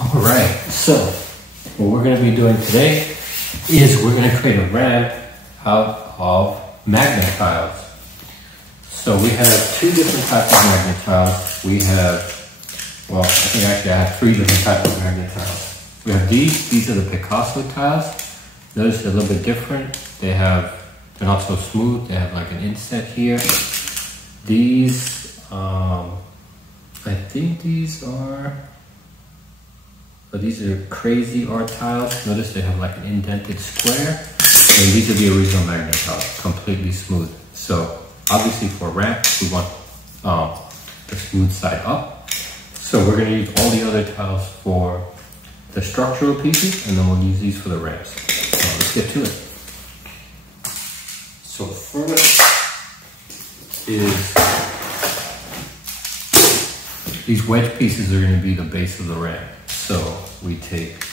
All right, so what we're going to be doing today is we're going to create a ramp out of Magna-Tiles. So we have two different types of Magna-Tiles. We have, well, I think actually I have three different types of Magna-Tiles. We have these are the Picasso tiles. Notice they're a little bit different. They're not so smooth. They have like an inset here. These, I think these are Cra-Z-Art tiles. Notice they have like an indented square. And these are the original Magna-Tiles, completely smooth. So obviously for a ramp, we want the smooth side up. So we're gonna use all the other tiles for the structural pieces, and then we'll use these for the ramps. So let's get to it. So first is these wedge pieces are gonna be the base of the ramp. So we take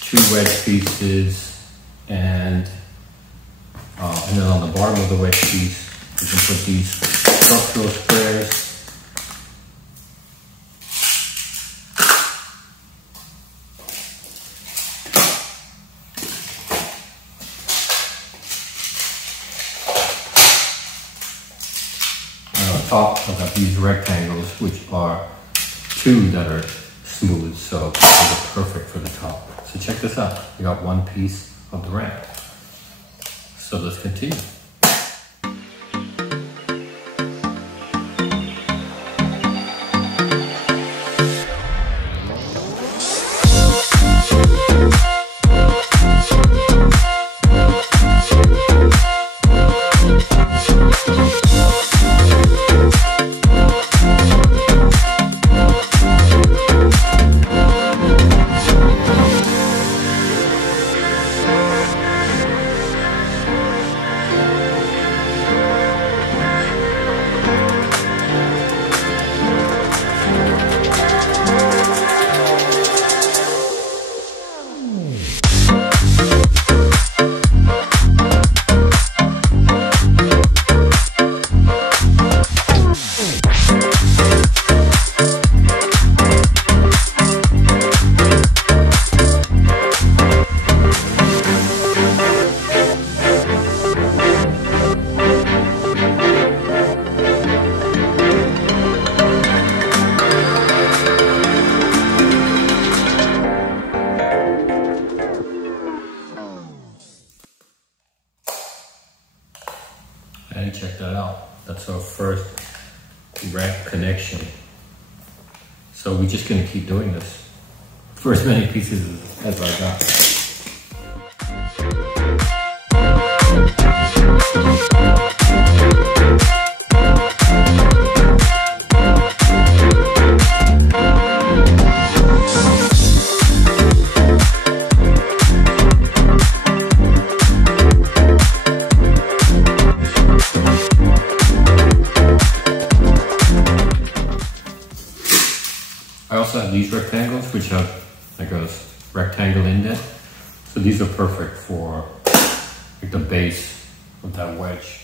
two wedge pieces and then on the bottom of the wedge piece, we can put these structural squares. And on top, I've got these rectangles, which are two that are smooth, so they're perfect for the top. So check this out. We got one piece of the ramp. So let's continue. And check that out. That's our first ramp connection. So we're just gonna keep doing this for as many pieces as I got. I also have these rectangles, which have like a rectangle indent. So these are perfect for like the base of that wedge.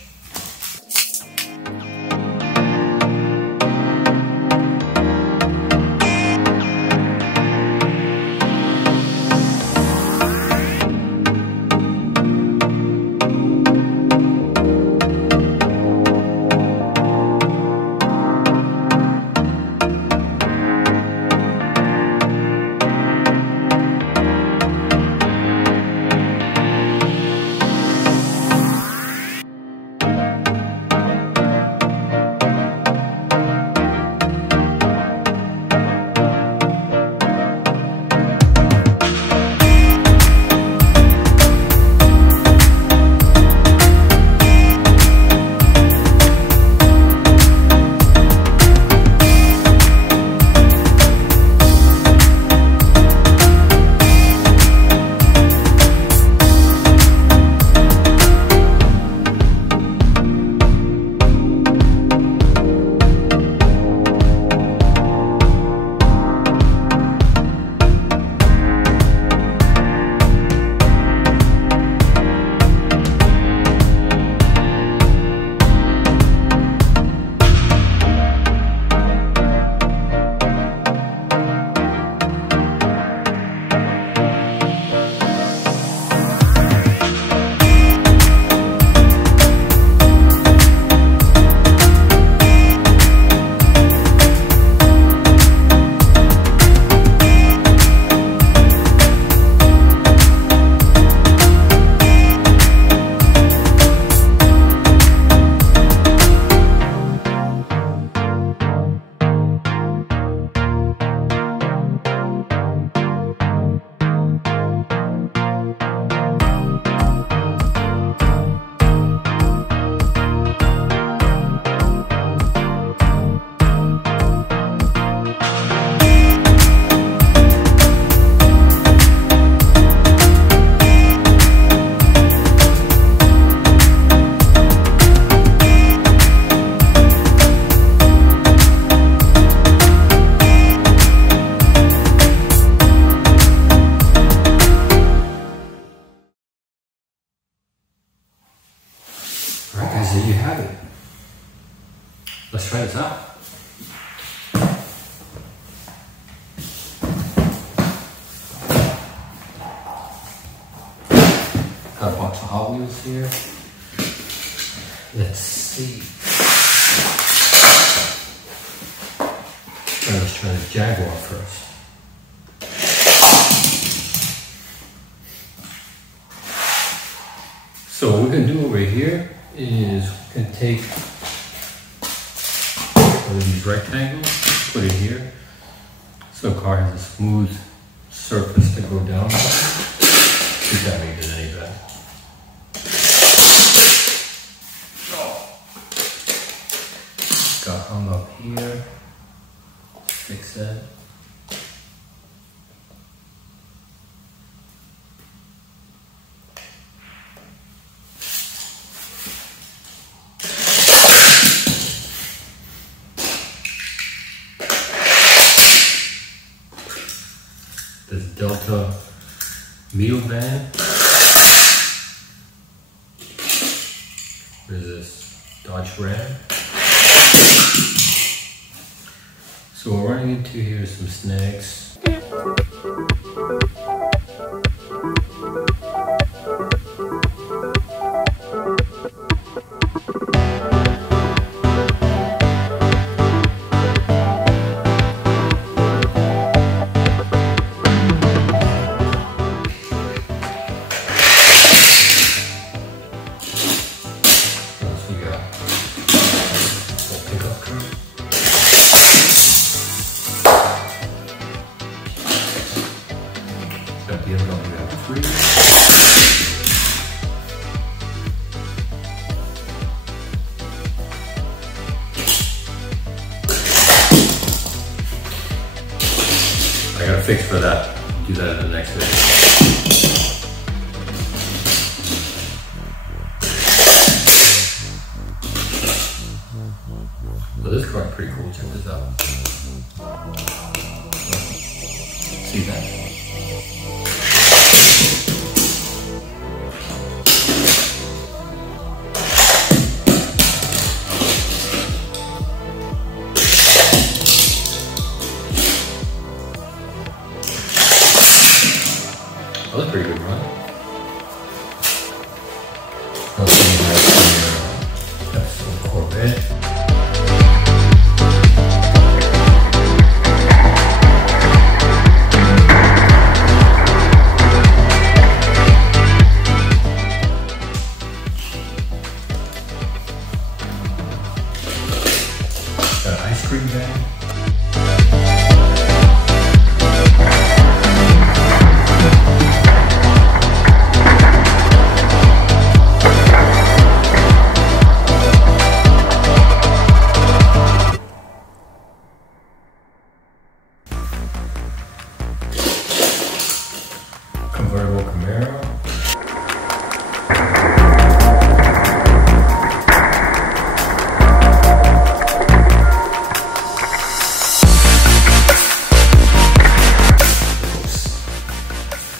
Got a box of Hot Wheels here. Let's see. Let's try the Jaguar first. So what we're going to do over here is we're going to take one of these rectangles, put it here, so the car has a smooth surface to go down. If that made it any better. Got hung up here. Fix that. This Delta meal band. What is this? Dodge Ram. So we're running into here some snags. At the end of we have 3. I got a fix for that. Do that in the next video. Well, this car is pretty cool. Check this out. See that? That was a pretty good run. Let's see right here. That's a Corvette. Got an ice cream van. Convertible Camaro.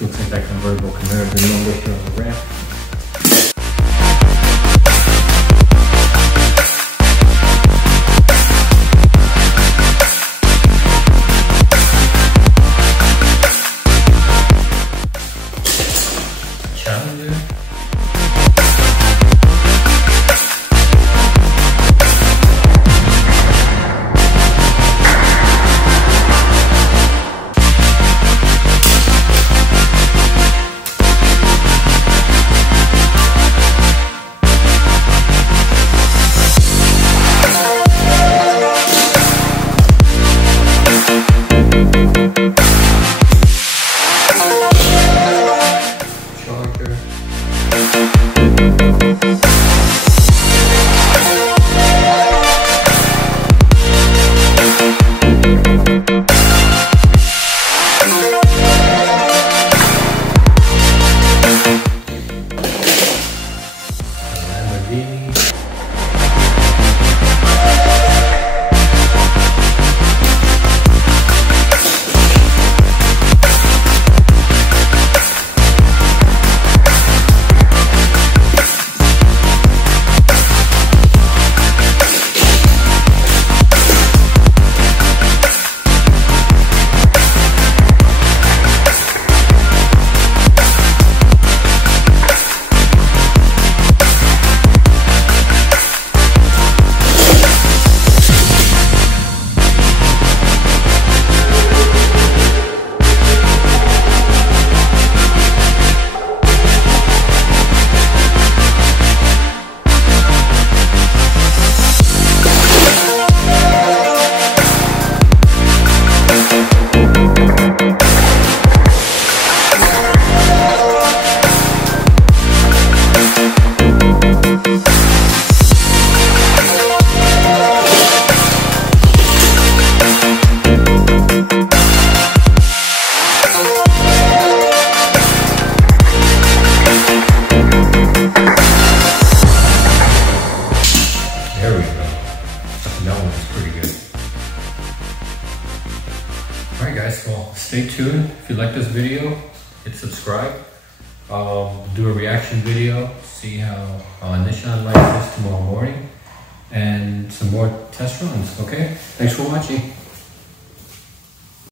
Looks like that convertible Camaro is no longer here on the ramp. Challenger. Alright guys, well stay tuned. If you like this video, hit subscribe. Do a reaction video, see how Nishan likes this tomorrow morning, and some more test runs, okay? Thanks for watching.